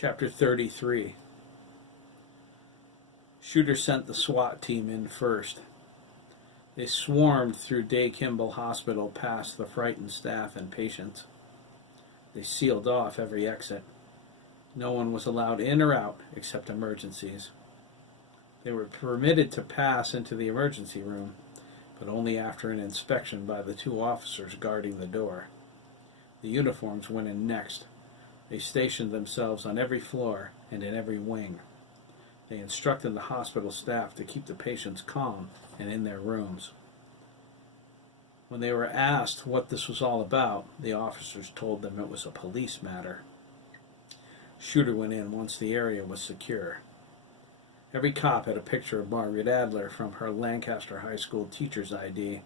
Chapter 33. Shooter sent the SWAT team in first. They swarmed through Day Kimball Hospital past the frightened staff and patients. They sealed off every exit. No one was allowed in or out except emergencies. They were permitted to pass into the emergency room, but only after an inspection by the two officers guarding the door. The uniforms went in next. They stationed themselves on every floor and in every wing. They instructed the hospital staff to keep the patients calm and in their rooms. When they were asked what this was all about, the officers told them it was a police matter. Shooter went in once the area was secure. Every cop had a picture of Margaret Adler from her Lancaster High School teacher's ID.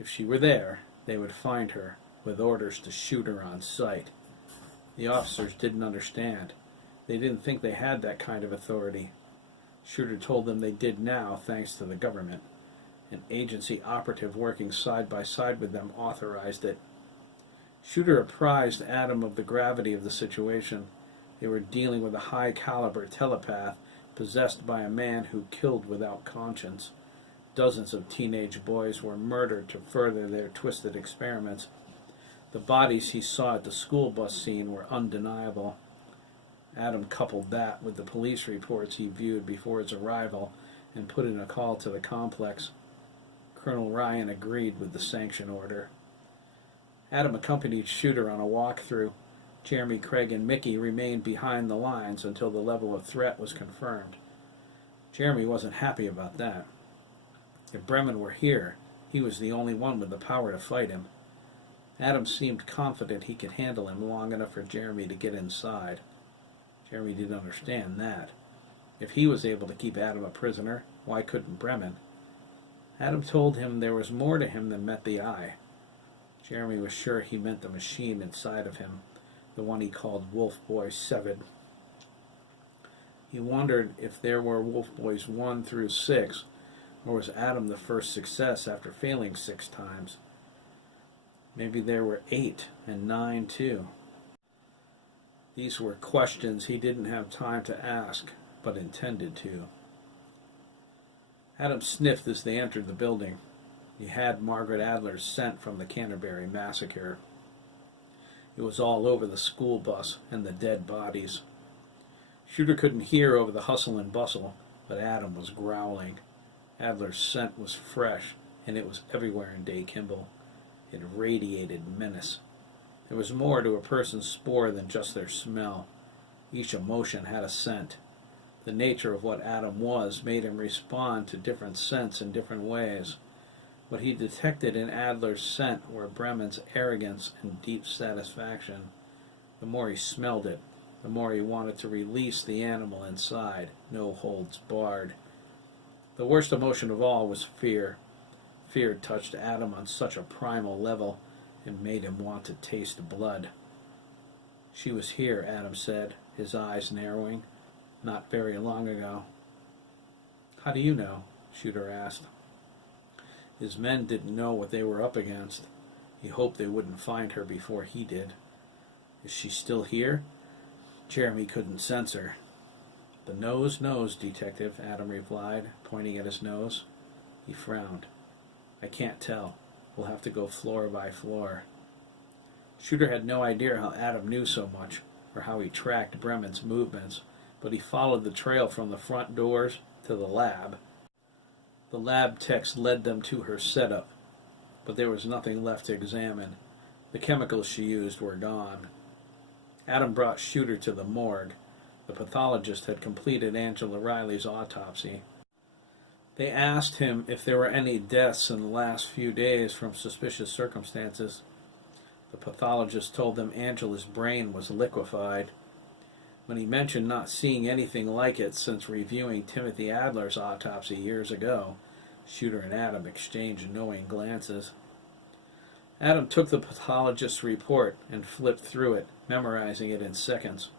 If she were there, they would find her, with orders to shoot her on sight. The officers didn't understand. They didn't think they had that kind of authority. Shooter told them they did now, thanks to the government. An agency operative working side by side with them authorized it. Shooter apprised Adam of the gravity of the situation. They were dealing with a high-caliber telepath possessed by a man who killed without conscience. Dozens of teenage boys were murdered to further their twisted experiments. The bodies he saw at the school bus scene were undeniable. Adam coupled that with the police reports he viewed before his arrival and put in a call to the complex. Colonel Ryan agreed with the sanction order. Adam accompanied Shooter on a walk-through. Jeremy, Craig, and Mickey remained behind the lines until the level of threat was confirmed. Jeremy wasn't happy about that. If Bremen were here, he was the only one with the power to fight him. Adam seemed confident he could handle him long enough for Jeremy to get inside. Jeremy didn't understand that. If he was able to keep Adam a prisoner, why couldn't Bremen? Adam told him there was more to him than met the eye. Jeremy was sure he meant the machine inside of him, the one he called Wolf Boy 7. He wondered if there were Wolf Boys 1 through 6, or was Adam the first success after failing 6 times? Maybe there were 8 and 9 too. These were questions he didn't have time to ask, but intended to. Adam sniffed as they entered the building. He had Margaret Adler's scent from the Canterbury massacre. It was all over the school bus and the dead bodies. Shooter couldn't hear over the hustle and bustle, but Adam was growling. Adler's scent was fresh, and it was everywhere in Day Kimball. It radiated menace. There was more to a person's spoor than just their smell. Each emotion had a scent. The nature of what Adam was made him respond to different scents in different ways. What he detected in Adler's scent were Bremen's arrogance and deep satisfaction. The more he smelled it, the more he wanted to release the animal inside, no holds barred. The worst emotion of all was fear. Fear touched Adam on such a primal level and made him want to taste blood. She was here, Adam said, his eyes narrowing, not very long ago. How do you know? Shooter asked. His men didn't know what they were up against. He hoped they wouldn't find her before he did. Is she still here? Jeremy couldn't sense her. The nose knows, Detective, Adam replied, pointing at his nose. He frowned. I can't tell. We'll have to go floor by floor. Shooter had no idea how Adam knew so much, or how he tracked Bremen's movements, but he followed the trail from the front doors to the lab. The lab techs led them to her setup, but there was nothing left to examine. The chemicals she used were gone. Adam brought Shooter to the morgue. The pathologist had completed Angela Riley's autopsy. They asked him if there were any deaths in the last few days from suspicious circumstances. The pathologist told them Angela's brain was liquefied. When he mentioned not seeing anything like it since reviewing Timothy Adler's autopsy years ago, Shooter and Adam exchanged knowing glances. Adam took the pathologist's report and flipped through it, memorizing it in seconds.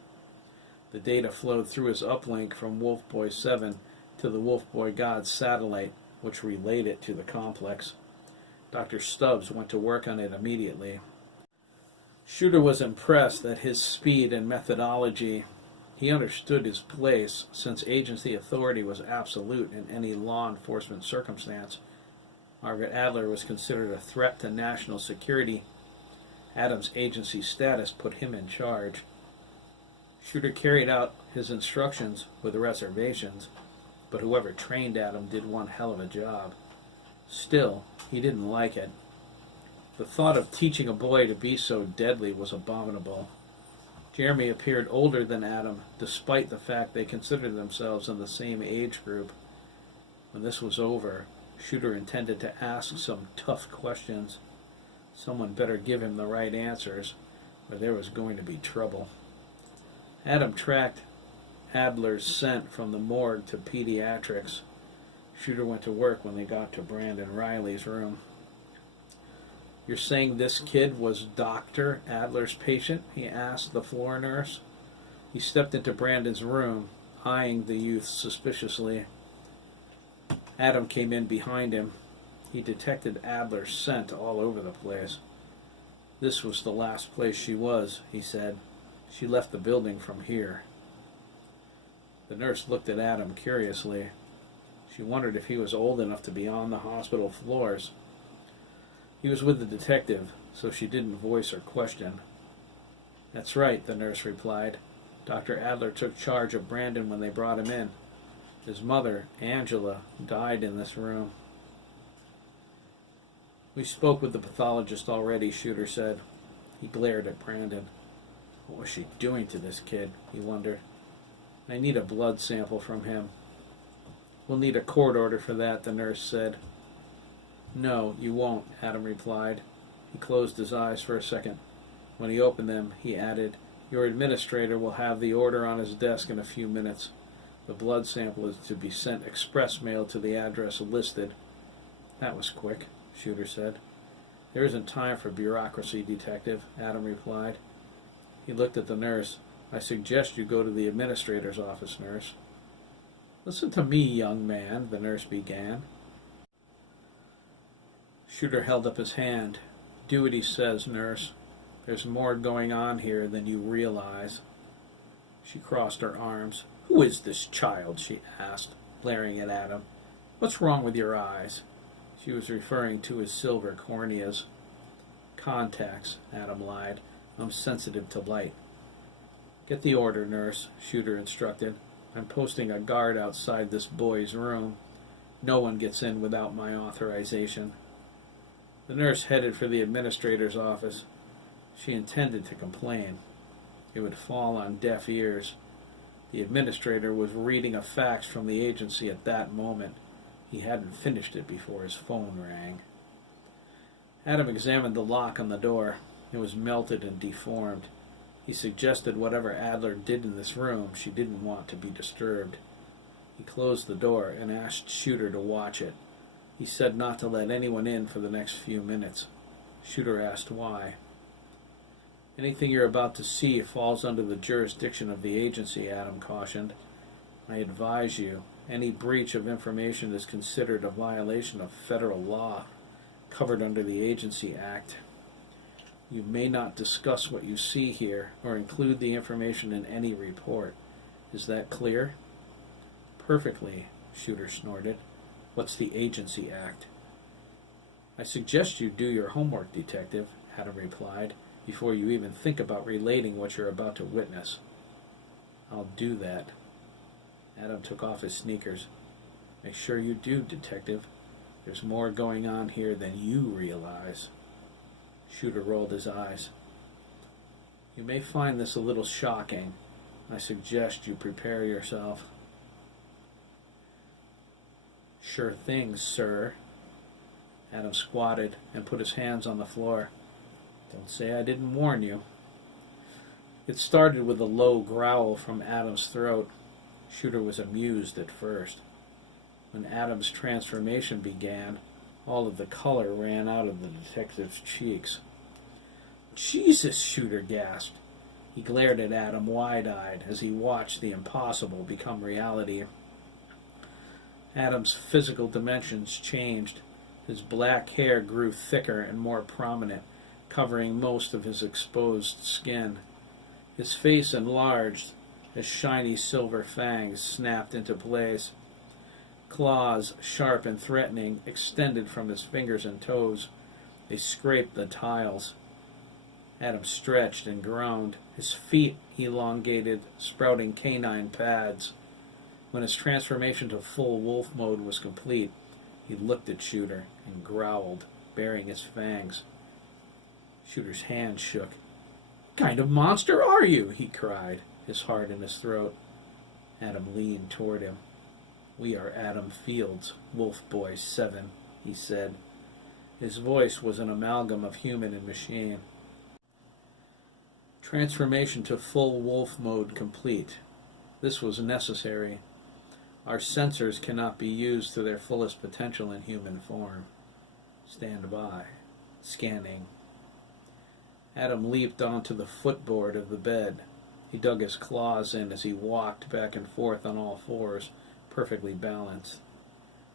The data flowed through his uplink from Wolf Boy 7 to the Wolf Boy God satellite, which relayed it to the complex. Dr. Stubbs went to work on it immediately. Shooter was impressed at his speed and methodology. He understood his place, since agency authority was absolute in any law enforcement circumstance. Margaret Adler was considered a threat to national security. Adam's agency status put him in charge. Shooter carried out his instructions with reservations, but whoever trained Adam did one hell of a job. Still, he didn't like it. The thought of teaching a boy to be so deadly was abominable. Jeremy appeared older than Adam, despite the fact they considered themselves in the same age group. When this was over, Shooter intended to ask some tough questions. Someone better give him the right answers, or there was going to be trouble. Adam tracked Adler's scent from the morgue to pediatrics. Shooter went to work when they got to Brandon Riley's room. "You're saying this kid was Dr. Adler's patient?" he asked the floor nurse. He stepped into Brandon's room, eyeing the youth suspiciously. Adam came in behind him. He detected Adler's scent all over the place. "This was the last place she was," he said. "She left the building from here." The nurse looked at Adam curiously. She wondered if he was old enough to be on the hospital floors. He was with the detective, so she didn't voice her question. "That's right," the nurse replied. "Dr. Adler took charge of Brandon when they brought him in. His mother, Angela, died in this room." "We spoke with the pathologist already," Shooter said. He glared at Brandon. What was she doing to this kid, he wondered. "I need a blood sample from him." "We'll need a court order for that," the nurse said. "No, you won't," Adam replied. He closed his eyes for a second. When he opened them, he added, "Your administrator will have the order on his desk in a few minutes. The blood sample is to be sent express mail to the address listed." "That was quick," Shooter said. "There isn't time for bureaucracy, Detective," Adam replied. He looked at the nurse. "I suggest you go to the administrator's office, nurse." "Listen to me, young man," the nurse began. Shooter held up his hand. "Do what he says, nurse. There's more going on here than you realize." She crossed her arms. "Who is this child?" she asked, glaring at Adam. "What's wrong with your eyes?" She was referring to his silver corneas. "Contacts," Adam lied. "I'm sensitive to light." "Get the order, nurse," Shooter instructed. "I'm posting a guard outside this boy's room. No one gets in without my authorization." The nurse headed for the administrator's office. She intended to complain. It would fall on deaf ears. The administrator was reading a fax from the agency at that moment. He hadn't finished it before his phone rang. Adam examined the lock on the door. It was melted and deformed. He suggested whatever Adler did in this room, she didn't want to be disturbed. He closed the door and asked Shooter to watch it. He said not to let anyone in for the next few minutes. Shooter asked why. "Anything you're about to see falls under the jurisdiction of the agency," Adam cautioned. "I advise you, any breach of information is considered a violation of federal law, covered under the Agency Act. You may not discuss what you see here or include the information in any report. Is that clear?" "Perfectly," Shooter snorted. "What's the Agency Act?" "I suggest you do your homework, Detective," Adam replied, "before you even think about relating what you're about to witness." "I'll do that." Adam took off his sneakers. "Make sure you do, Detective. There's more going on here than you realize." Shooter rolled his eyes. "You may find this a little shocking. I suggest you prepare yourself." "Sure thing, sir." Adam squatted and put his hands on the floor. "Don't say I didn't warn you." It started with a low growl from Adam's throat. Shooter was amused at first. When Adam's transformation began, all of the color ran out of the detective's cheeks. "Jesus!" Shooter gasped. He glared at Adam wide-eyed as he watched the impossible become reality. Adam's physical dimensions changed. His black hair grew thicker and more prominent. covering most of his exposed skin. His face enlarged as shiny silver fangs snapped into place. Claws, sharp and threatening, extended from his fingers and toes. They scraped the tiles. Adam stretched and groaned, his feet elongated, sprouting canine pads. When his transformation to full wolf mode was complete, he looked at Shooter and growled, baring his fangs. Shooter's hand shook. "What kind of monster are you?" he cried, his heart in his throat. Adam leaned toward him. "We are Adam Fields, Wolf Boy 7, he said. His voice was an amalgam of human and machine. Transformation to full wolf mode complete. This was necessary. Our sensors cannot be used to their fullest potential in human form. Stand by. Scanning." Adam leaped onto the footboard of the bed. He dug his claws in as he walked back and forth on all fours, perfectly balanced.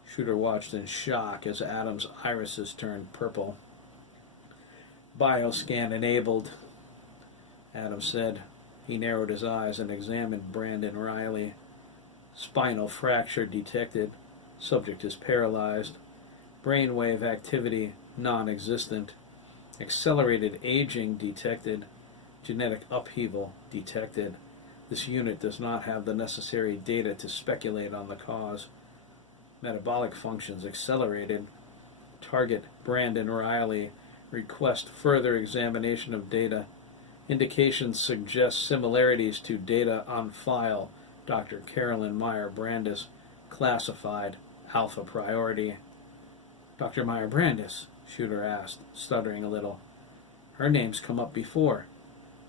Shooter watched in shock as Adam's irises turned purple. "Bioscan enabled," Adam said. He narrowed his eyes and examined Brandon Riley. "Spinal fracture detected. Subject is paralyzed. Brainwave activity non-existent. Accelerated aging detected. Genetic upheaval detected. This unit does not have the necessary data to speculate on the cause. Metabolic functions accelerated. Target Brandon Riley. Request further examination of data. Indications suggest similarities to data on file. Dr. Carolyn Meyer Brandis. Classified. Alpha priority." "Dr. Meyer Brandis?" Shooter asked, stuttering a little. "Her name's come up before.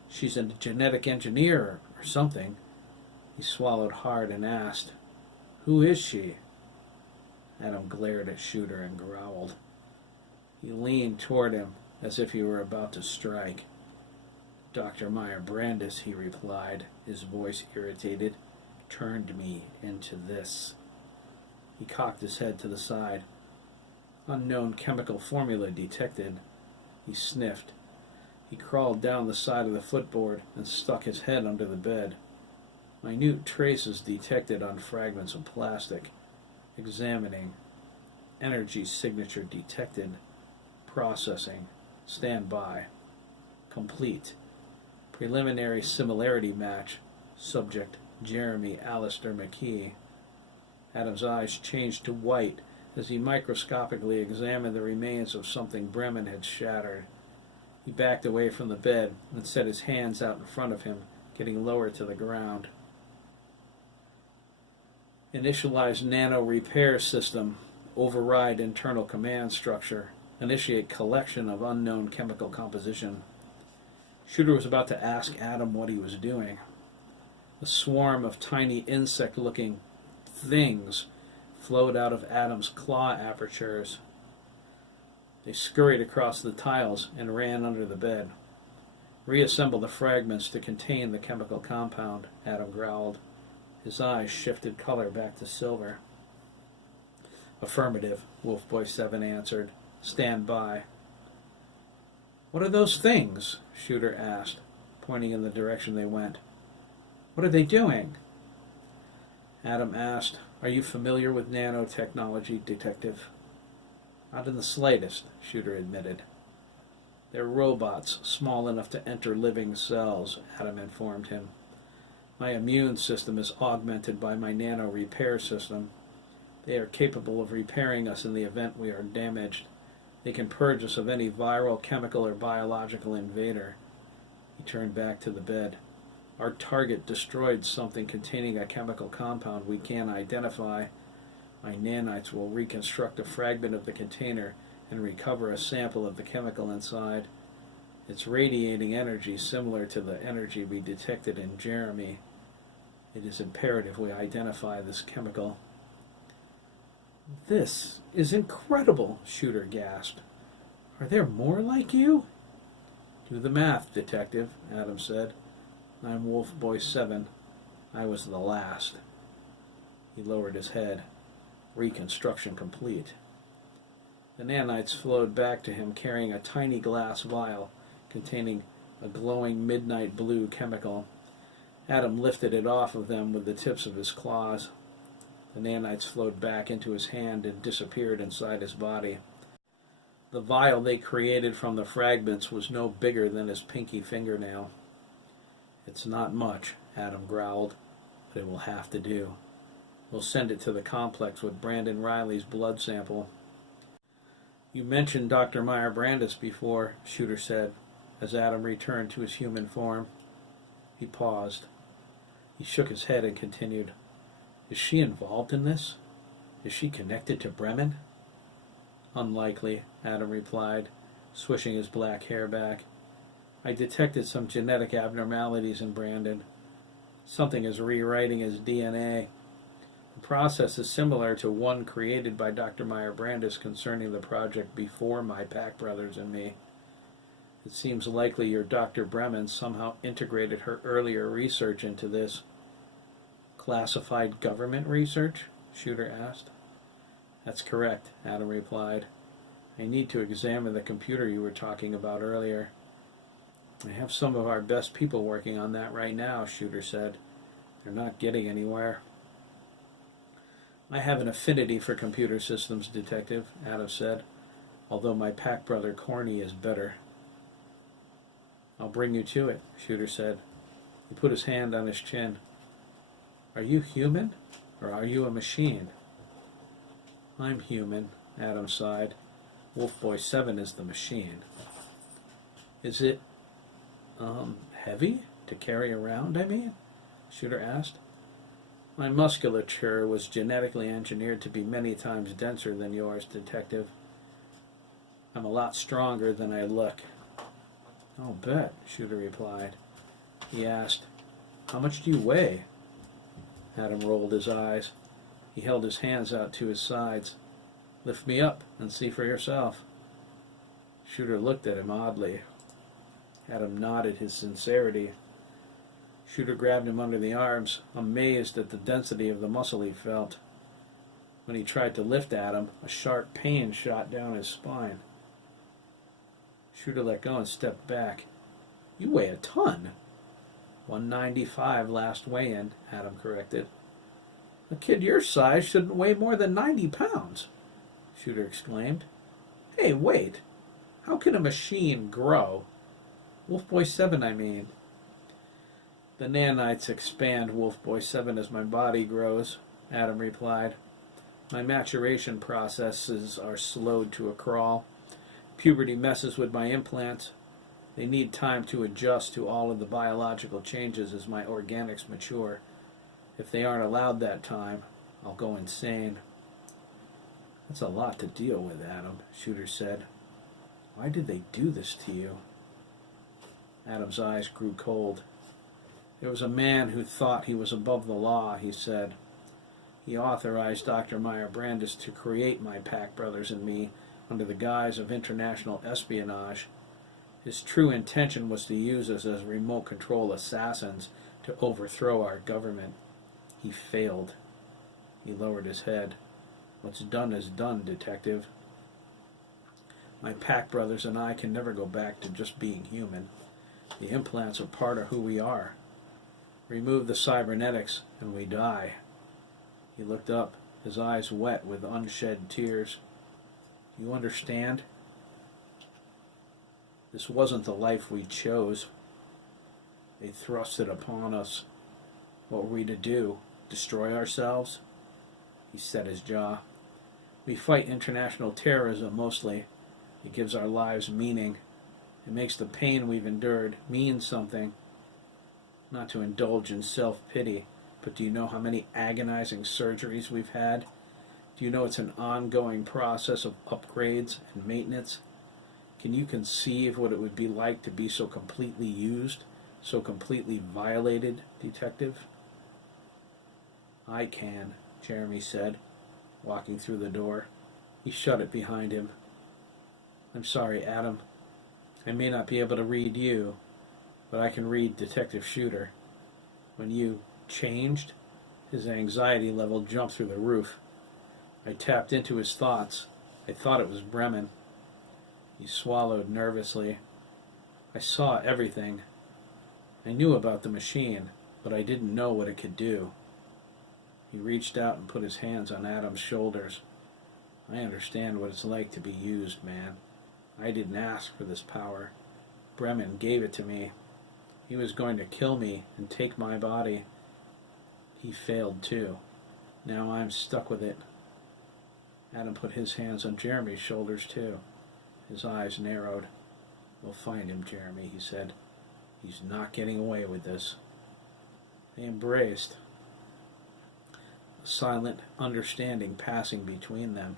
She's a genetic engineer or something." He swallowed hard and asked, "Who is she?" Adam glared at Shooter and growled. He leaned toward him as if he were about to strike. "Dr. Meyer Brandis," he replied, his voice irritated, "turned me into this." He cocked his head to the side. "Unknown chemical formula detected." He sniffed. He crawled down the side of the footboard and stuck his head under the bed. Minute traces detected on fragments of plastic. Examining. Energy signature detected. Processing. Stand by. Complete. Preliminary similarity match. Subject Jeremy Alistair McKee. Adam's eyes changed to white as he microscopically examined the remains of something Bremen had shattered. He backed away from the bed and set his hands out in front of him, getting lower to the ground. Initialize nano repair system. Override internal command structure. Initiate collection of unknown chemical composition. Shooter was about to ask Adam what he was doing. A swarm of tiny insect-looking things flowed out of Adam's claw apertures. They scurried across the tiles and ran under the bed. "Reassemble the fragments to contain the chemical compound," Adam growled. His eyes shifted color back to silver. "Affirmative," Wolf Boy 7 answered. "Stand by." "What are those things?" Shooter asked, pointing in the direction they went. "What are they doing?" Adam asked, "Are you familiar with nanotechnology, Detective?" "Not in the slightest," Shooter admitted. "They're robots, small enough to enter living cells," Adam informed him. "My immune system is augmented by my nano repair system. They are capable of repairing us in the event we are damaged. They can purge us of any viral, chemical, or biological invader." He turned back to the bed. "Our target destroyed something containing a chemical compound we can't identify. My nanites will reconstruct a fragment of the container and recover a sample of the chemical inside. It's radiating energy similar to the energy we detected in Jeremy. It is imperative we identify this chemical." "This is incredible," Shooter gasped. "Are there more like you?" "Do the math, Detective," Adam said. "I'm Wolf Boy 7. I was the last." He lowered his head. Reconstruction complete. The nanites flowed back to him carrying a tiny glass vial containing a glowing midnight blue chemical. Adam lifted it off of them with the tips of his claws. The nanites flowed back into his hand and disappeared inside his body. The vial they created from the fragments was no bigger than his pinky fingernail. "It's not much," Adam growled, "but it will have to do. We'll send it to the complex with Brandon Riley's blood sample." "You mentioned Dr. Meyer Brandis before," Shooter said, as Adam returned to his human form. He paused. He shook his head and continued, "Is she involved in this? Is she connected to Bremen?" "Unlikely," Adam replied, swishing his black hair back. "I detected some genetic abnormalities in Brandon. Something is rewriting his DNA. The process is similar to one created by Dr. Meyer Brandis concerning the project before my Pack brothers and me. It seems likely your Dr. Bremen somehow integrated her earlier research into this." "Classified government research?" Shooter asked. "That's correct," Adam replied. "I need to examine the computer you were talking about earlier." "I have some of our best people working on that right now," Shooter said. "They're not getting anywhere." "I have an affinity for computer systems, Detective," Adam said, "although my Pack brother Corny is better." "I'll bring you to it," Shooter said. He put his hand on his chin. "Are you human, or are you a machine?" "I'm human," Adam sighed. "Wolf Boy 7 is the machine." "Is it, heavy to carry around, I mean?" Shooter asked. "My musculature was genetically engineered to be many times denser than yours, Detective. I'm a lot stronger than I look." "I'll bet," Shooter replied. He asked, "How much do you weigh?" Adam rolled his eyes. He held his hands out to his sides. "Lift me up and see for yourself." Shooter looked at him oddly. Adam nodded his sincerity. Shooter grabbed him under the arms, amazed at the density of the muscle he felt. When he tried to lift Adam, a sharp pain shot down his spine. Shooter let go and stepped back. "You weigh a ton." 195 last weigh-in, Adam corrected. "A kid your size shouldn't weigh more than 90 pounds, Shooter exclaimed. "Hey, wait. How can a machine grow? Wolf Boy 7, I mean." "The nanites expand Wolf Boy 7 as my body grows," Adam replied. "My maturation processes are slowed to a crawl. Puberty messes with my implants. They need time to adjust to all of the biological changes as my organics mature. If they aren't allowed that time, I'll go insane." "That's a lot to deal with, Adam," Shooter said. "Why did they do this to you?" Adam's eyes grew cold. "There was a man who thought he was above the law," he said. "He authorized Dr. Meyer Brandis to create my Pack brothers and me under the guise of international espionage. His true intention was to use us as remote control assassins to overthrow our government. He failed." He lowered his head. "What's done is done, Detective. My Pack brothers and I can never go back to just being human. The implants are part of who we are. Remove the cybernetics and we die." He looked up, his eyes wet with unshed tears. "You understand? This wasn't the life we chose. They thrust it upon us. What were we to do? Destroy ourselves?" He set his jaw. "We fight international terrorism mostly. It gives our lives meaning. It makes the pain we've endured mean something. Not to indulge in self-pity, but do you know how many agonizing surgeries we've had? Do you know it's an ongoing process of upgrades and maintenance? Can you conceive what it would be like to be so completely used, so completely violated, Detective?" "I can," Jeremy said, walking through the door. He shut it behind him. "I'm sorry, Adam. I may not be able to read you, but I can read Detective Shooter. When you changed, his anxiety level jumped through the roof. I tapped into his thoughts. I thought it was Bremen." He swallowed nervously. I saw everything. I knew about the machine, but I didn't know what it could do. He reached out and put his hands on Adam's shoulders. I understand what it's like to be used, man. I didn't ask for this power. Bremen gave it to me. He was going to kill me and take my body. He failed too. Now I'm stuck with it. Adam put his hands on Jeremy's shoulders too. His eyes narrowed. We'll find him, Jeremy, he said. He's not getting away with this. They embraced, a silent understanding passing between them.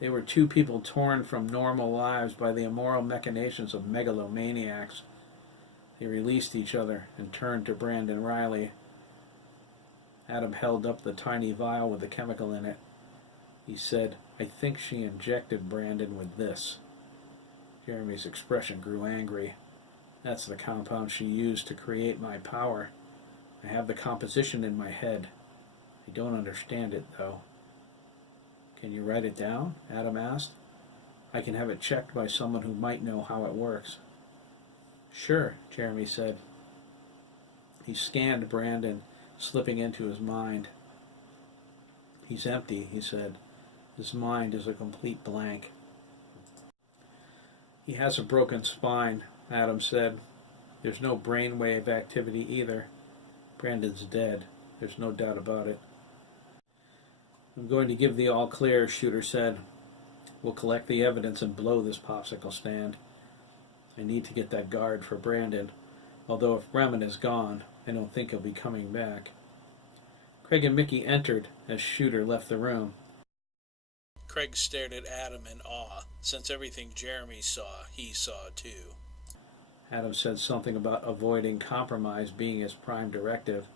They were two people torn from normal lives by the immoral machinations of megalomaniacs. They released each other and turned to Brandon Riley. Adam held up the tiny vial with the chemical in it. He said, I think she injected Brandon with this. Jeremy's expression grew angry. That's the compound she used to create my power. I have the composition in my head. I don't understand it, though. Can you write it down? Adam asked. I can have it checked by someone who might know how it works. Sure, Jeremy said. He scanned Brandon, slipping into his mind. He's empty, he said. His mind is a complete blank. He has a broken spine, Adam said. There's no brainwave activity either. Brandon's dead. There's no doubt about it. I'm going to give the all clear, Shooter said. We'll collect the evidence and blow this popsicle stand. I need to get that guard for Brandon, although if Bremen is gone, I don't think he'll be coming back. Craig and Mickey entered as Shooter left the room. Craig stared at Adam in awe, since everything Jeremy saw, he saw too. Adam said something about avoiding compromise being his prime directive.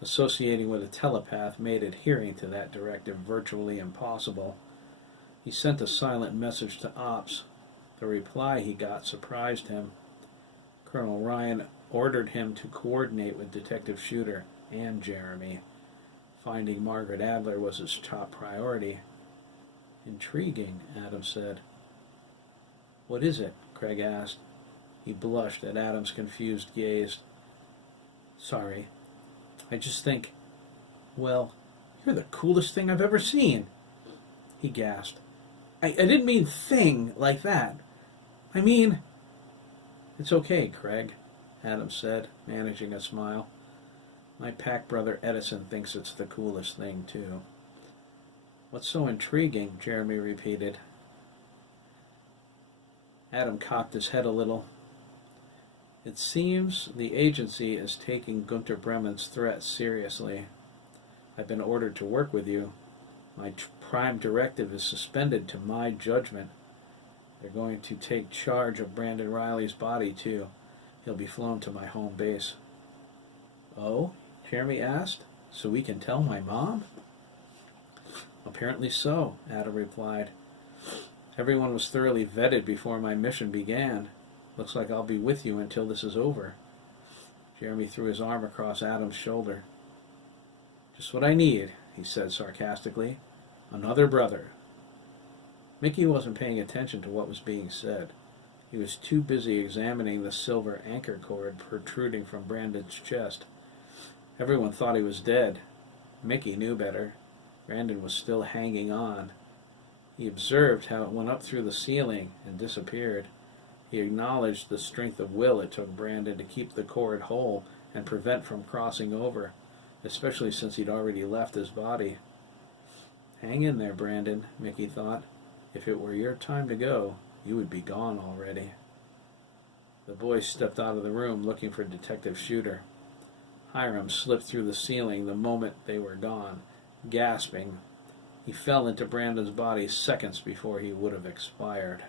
Associating with a telepath made adhering to that directive virtually impossible. He sent a silent message to Ops. The reply he got surprised him. Colonel Ryan ordered him to coordinate with Detective Shooter and Jeremy. Finding Margaret Adler was his top priority. Intriguing, Adam said. What is it? Craig asked. He blushed at Adam's confused gaze. Sorry. I just think, well, you're the coolest thing I've ever seen. He gasped. I didn't mean thing like that. I mean... It's okay, Craig, Adam said, managing a smile. My pack brother Edison thinks it's the coolest thing, too. What's so intriguing? Jeremy repeated. Adam cocked his head a little. It seems the agency is taking Gunter Bremen's threat seriously. I've been ordered to work with you. My prime directive is suspended to my judgment. They're going to take charge of Brandon Riley's body, too. He'll be flown to my home base. Oh? Jeremy asked. So we can tell my mom? Apparently so, Adam replied. Everyone was thoroughly vetted before my mission began. Looks like I'll be with you until this is over. Jeremy threw his arm across Adam's shoulder. Just what I need, he said sarcastically. Another brother. Mickey wasn't paying attention to what was being said. He was too busy examining the silver anchor cord protruding from Brandon's chest. Everyone thought he was dead. Mickey knew better. Brandon was still hanging on. He observed how it went up through the ceiling and disappeared. He acknowledged the strength of will it took Brandon to keep the cord whole and prevent from crossing over, especially since he'd already left his body. Hang in there, Brandon, Mickey thought. If it were your time to go, you would be gone already. The boys stepped out of the room looking for Detective Shooter. Hiram slipped through the ceiling the moment they were gone, gasping. He fell into Brandon's body seconds before he would have expired.